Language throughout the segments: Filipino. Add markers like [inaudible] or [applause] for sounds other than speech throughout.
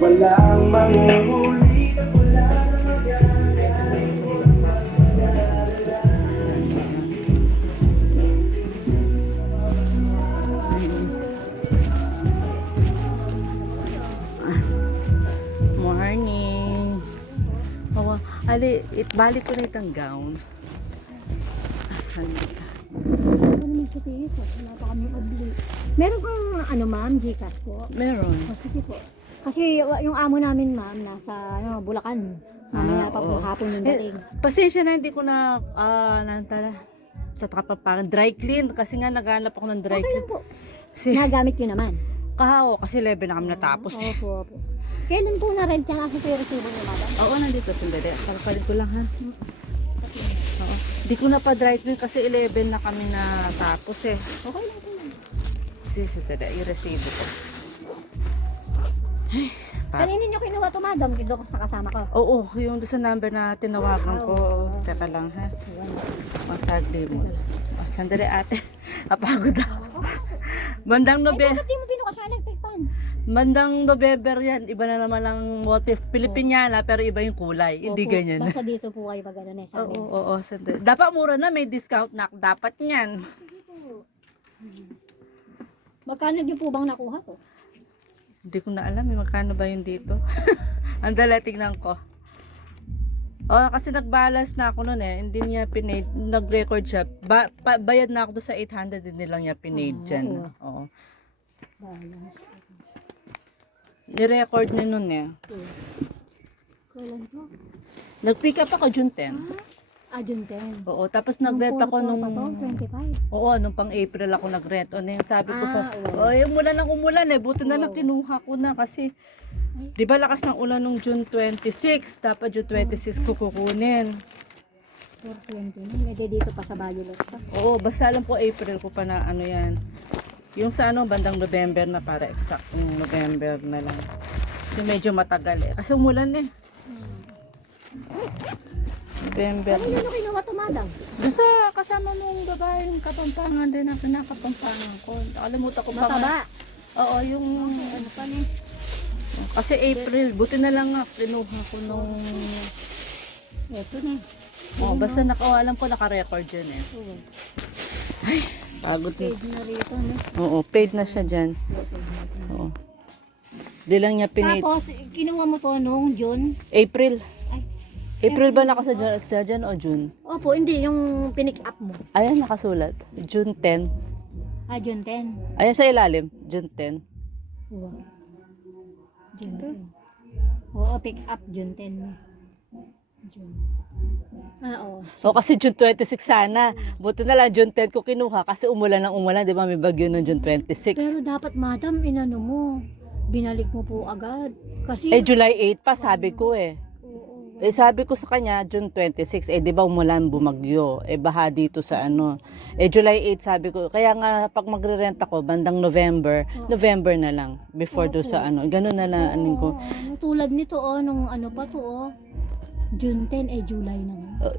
Walang mangulo ali, itbalik ko na itang gown. Ah, saan ka? Ano naman sa tiis? Wala pa kami obli. Meron kang ano ma'am, Gcash po? Meron. O sige po. Kasi yung amo namin ma'am, nasa ano, Bulacan. Mamaya Ah, pa po oo. hapon yung Eh, dating. pasensya na, hindi ko na, ah, nantala, sa Kapampangan, dry clean. Kasi nga, naghanap ako ng dry Okay clean. lang po. Kasi, Nagamit yun naman. kahaw, kasi 11 na kami natapos. eh. Opo, opo. Kailan po na-rent niya kasi po yung resibo niyo, madam? Oo, nandito, sandali. Kalkalin ko lang, ha? Oo. Di ko na pa dry clean kasi 11 na kami natapos, eh. Okay lang po. Sige, sandali, i-receive ko. Pa- Kanina niyo kinuha to, madam? Dito ko sa kasama ko. Oo, yung doon sa number na tinawagan ko. Oo. Teka lang, ha? Ayan. Masagli mo. Ah, sandali, ate. [laughs] Apagod ako. Bandang Ay, November. bakit di mo Bandang November yan, iba na naman ang motif. Pilipiniana, pero iba yung kulay. Hindi Opo, ganyan. Basta dito po kayo pag ano na sa Oo, amin. oo, oo. sandali. Dapat mura na, may discount na. Dapat yan. Magkano niyo po bang nakuha to? Hindi ko na alam, eh, magkano ba yun dito? [laughs] Ang dala, tignan ko. Oh, kasi nagbalas na ako noon eh. Hindi niya pinaid. Nag-record siya. Ba, pa- bayad na ako doon sa 800. Hindi lang niya pinaid Ah, dyan. oo. Oo. Balance. Ni-record niya noon eh. Kailan to? Nag-pick up ako June 10. Ah, June 10. Oo, tapos nag-rent Nung ako nung... pa to, 25. Oo, nung pang April ako nag-rent. Ano yung sabi ko sa... Ah, oo. Yung umulan ng umulan eh. Buti na lang kinuha ko na kasi... Di ba lakas ng ulan nung June 26? Dapat June 26 ko kukunin. 420 na. Medyo dito pa sa Baguio pa. Oo, basta alam ko April ko pa na ano yan. Yung sa ano, bandang November na para exactong November na lang. Kasi medyo matagal eh. Kasi umulan eh. November na. nyo kinuha to, madam? Doon sa kasama mong babae, yung kapampangan din ang pinakapampangan ko. Nakalimutan ko pa. Mataba. Oo, yung... Ano pa ni? Kasi April, buti na lang nga, kinuha ko nung... Ito na. Oh, basta naka, alam ko naka-record yun eh. Oo. Pagod na. Paid na rito, no? Oo, paid na siya dyan. Oo. Di lang niya pinaid. Tapos, kinuha mo to nung June? April. Ay. April ba nakasadya sa dyan o June? Opo, hindi. Yung pinick up mo. Ayan, nakasulat. June 10. Ah, June 10. Ayan sa ilalim. June 10. Oo. June 10. Oo, pick up June 10. June. Ah, oo. O kasi June 26 sana. Buti na lang June 10 ko kinuha kasi umulan ng umulan. Di ba may bagyo ng June 26. Pero dapat, madam, inano mo. Binalik mo po agad. Kasi, Eh, July 8 pa sabi ko eh. Eh, sabi ko sa kanya, June 26, eh, di ba umulan, bumagyo, eh, baha dito sa ano. Eh, July 8, sabi ko, kaya nga, pag magre-rent ako, bandang November, November na lang, before do sa ano, ganun na lang, ano ko. Tulad nito, oh, nung ano pa to, oh. June 10, eh, July na nga. Uh,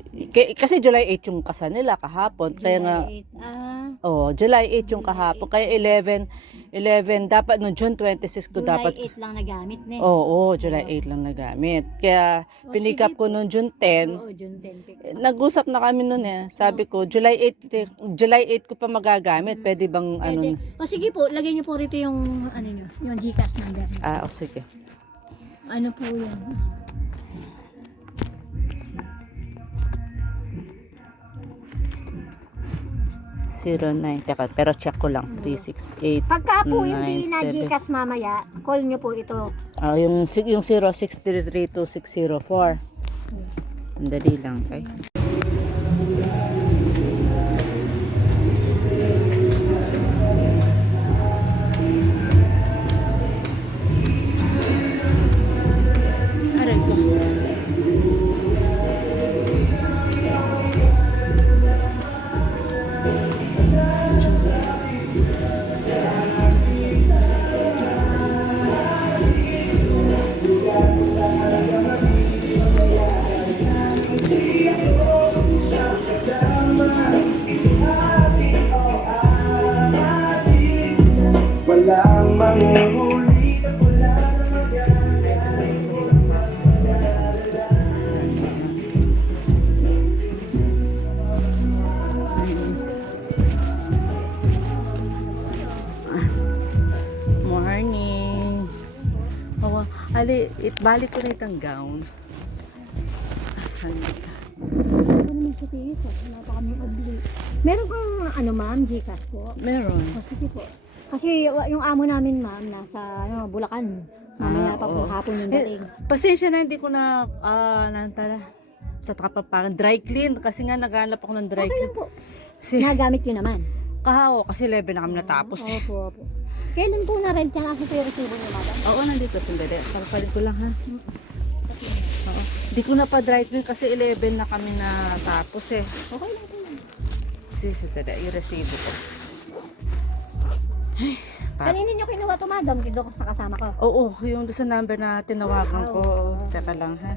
kasi July 8 yung kasal nila kahapon, kaya nga, July 8. Ah, oh, July 8 yung kahapon, kaya 11, 11, dapat no, June 26 ko July dapat, 8 lang nagamit na oo, oh, July 8 lang nagamit. Kaya, O, pinik up sige ko noong June 10, Oo, June 10 pick Eh, Nag-usap na kami noon eh. Sabi ko, July 8, eh, July 8 ko pa magagamit. Pwede bang ano? Pwede. na- O sige po, lagay niyo po rito yung ano niyo, yung GCash number. Ah, oh, sige. Ano po yun? Zero nine. Teka, pero check ko lang. 368. Pagka po hindi na. GCash mamaya, call niyo po ito. Ah, yung, yung 06332604. Ang dali lang. Ay. Morning. Oo, ali, it, balik ko na itang gown. Ah, Ano naman sa tiis ah. Wala pa kami obli. Meron kang ano ma'am, Gcash po? Meron. O, sige po. Kasi yung amo namin ma'am, nasa ano, Bulacan. Mamaya Ah, pa po hapon yung Eh, dating. pasensya na hindi ko na ah nantala sa Kapampangan dry clean kasi nga naghanap ako ng dry Okay clean. lang po. Si Nagamit yun naman. kahaw kasi 11 na kami natapos. eh. Opo, opo. Kailan po na-rent niya kasi po yung resibo niyo madam? Oo, nandito sandali. Pagpalit ko lang ha. Oo. Hindi ko na pa dry clean kasi 11 na kami natapos eh. Okay lang po yan. Sige, sandali. Yung resibo ko. Pa- Kanina niyo kinuha to madam, dito ko sa kasama ko. Oo, yung doon sa number na tinawagan ko. Teka lang ha.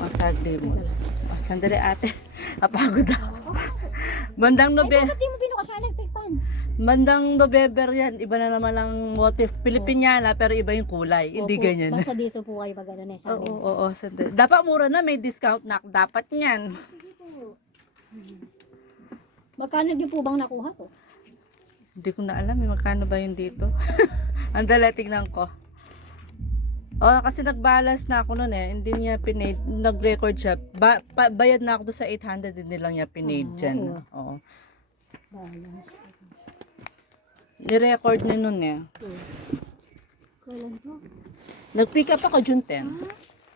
Ang sagli mo. Oh, sandali ate. [laughs] Apagod ako. Bandang Ay, Nobe, bakit di mo fan? bandang November yan. Iba na naman ang motif. Pilipiniana pero iba yung kulay. Hindi Opo, ganyan. Basta dito po kayo pag ano na sa Oo, amin. oo, oo, sandali. Dapat mura na, may discount na. Dapat niyan. Magkano niyo po bang nakuha to? Hindi ko na alam, eh, magkano ba yun dito? [laughs] Ang dala, tignan ko. Oh, kasi nagbalas na ako noon eh. Hindi niya pinaid. Nag-record siya. Ba, pa- bayad na ako doon sa 800. Hindi lang niya pinaid Ah, dyan. oo. Oo. Ni-record niya noon eh. Kailan to? Nag-pick up ako June 10.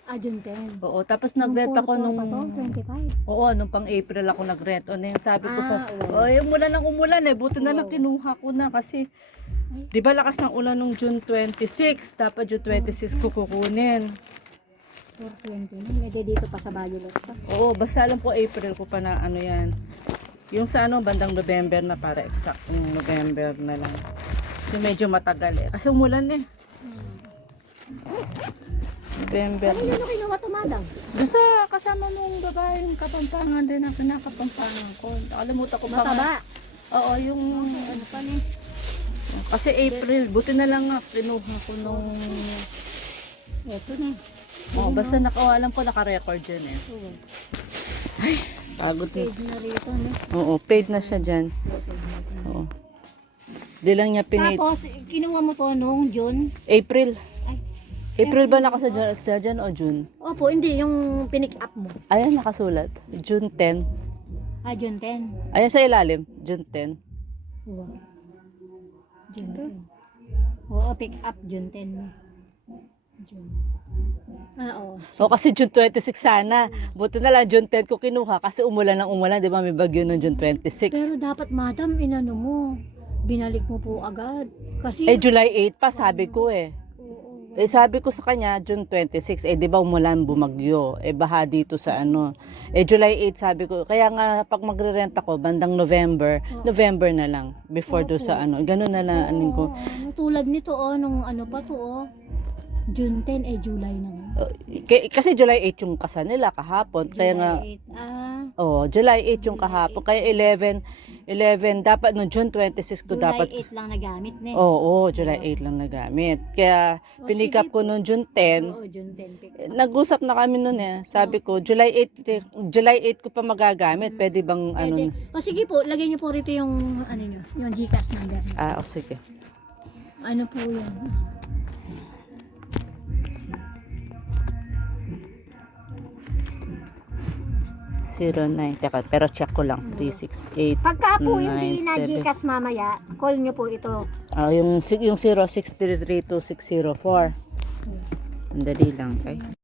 Ah, June 10. Oo, tapos nag-rent Nung ako nung... pa to, 25. Oo, nung pang April ako nag-rent. O, yung sabi ko sa... Ah, oo. Oh, yung umulan ng umulan eh. Buti na lang kinuha ko na kasi... Di ba lakas ng ulan nung June 26? Dapat June 26 ko kukunin. 420 na. Medyo dito pa sa Bayulot pa. Oo, basta alam ko April ko pa na ano yan. Yung sa ano, bandang November na para exact yung November na lang. Yung medyo matagal eh. Kasi umulan eh. November. Ano yun kinuha to, madam? Doon sa kasama nung babae, yung kapampangan din ang pinakapampangan ko. Nakalimutan ko pa. Mataba. Oo, yung ano pa ni. Kasi April, buti na lang nga kinuha ko nung... Ito na. Oh, basta naka, alam ko naka-record dyan eh. Oo. Pagod na. Page na rito, no? Oo, paid na siya dyan. Oo. Di lang niya pinaid. Tapos, kinuha mo to nung June? April. Ay. April ba nakasadya siya dyan o June? Opo, hindi. Yung pinick up mo. Ayan, nakasulat. June 10. Ah, June 10. Ayan sa ilalim. June 10. Oo. June 10. Oo, pick up June 10. June. Ah, oo. O kasi June 26 sana. Buti na lang June 10 ko kinuha kasi umulan ng umulan. Di ba may bagyo noong June 26. Pero dapat, madam, inano mo. Binalik mo po agad. Kasi, Eh, July 8 pa sabi ko eh. Eh, sabi ko sa kanya, June 26, eh, di ba umulan, bumagyo, eh, baha dito sa ano. Eh, July 8, sabi ko, kaya nga, pag magre-rent ako, bandang November, November na lang, before do sa ano, ganun na lang, ano ko. Tulad nito, oh, nung ano pa to, oh. June 10, eh, July na nga. K- kasi July 8 yung kasal nila kahapon, kaya nga, July 8. Ah, oh, July 8 yung kahapon, kaya 11, 11, dapat no June 26 ko July dapat, 8 lang nagamit na. oo, oh, July 8 lang nagamit. Kaya, Oh, up ko noong June 10, Oo, June 10 pick Eh, up. Nag-usap na kami noon eh. Sabi ko, July 8, eh, July 8 ko pa magagamit. Pwede bang ano? Pwede. O sige po, lagay niyo po rito yung ano niyo, yung GCash number. Ah, oh, sige. Ano po yan? Zero nine. Teka, pero check ko lang. 368. Pagka po hindi na. GCash mamaya, call niyo po ito. Ah, yung, yung 06332604. Ang dali lang. Okay.